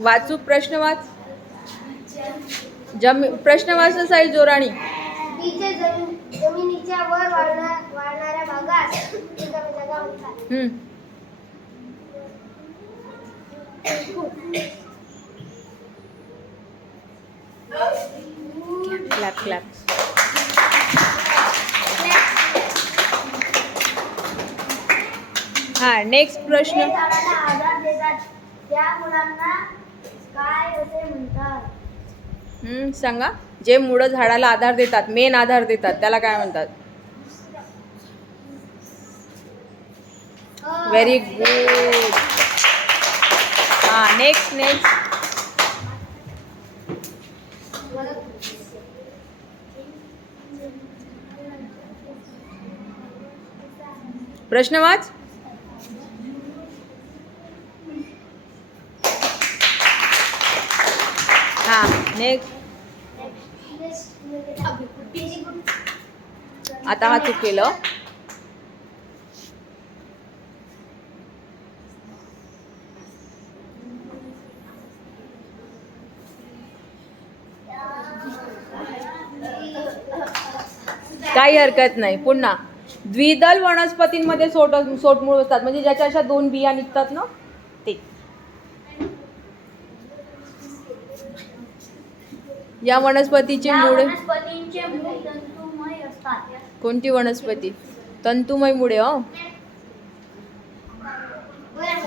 वाचू प्रश्न वाच. प्रश्न वाच ना साई जोराणी. जमिनीच्या वर वाढणाऱ्या भागास जागा म्हणतात. Clap clap. हा नेक्स्ट प्रश्न. झाडाला आधार देतात त्या मुलांना काय असे म्हणतात? सांगा. जे मुळं झाडाला आधार देतात, मेन आधार देतात, त्याला काय म्हणतात? Very good. हा नेक्स्ट नेक्स्ट. प्रश्न वाच. हा नेक्स्ट. आता हा तू केलं. काही हरकत नाही. पुन्हा द्विदल वनस्पतींमध्ये सोटमूळ असतात, म्हणजे ज्याच्या अशा 2 बिया निघतात ना ते. या वनस्पतीचे मुळे तंतुमय असतात. कोणती वनस्पती? तंतुमय मुळे. हो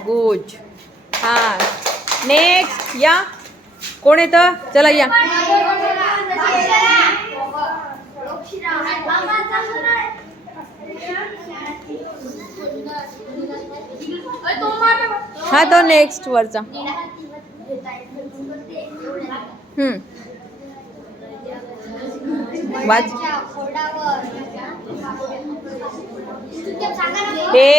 गुड. हा नेक्स्ट. या कोण येतं? चला या. हा तो नेक्स्ट वरचा. वाच. हे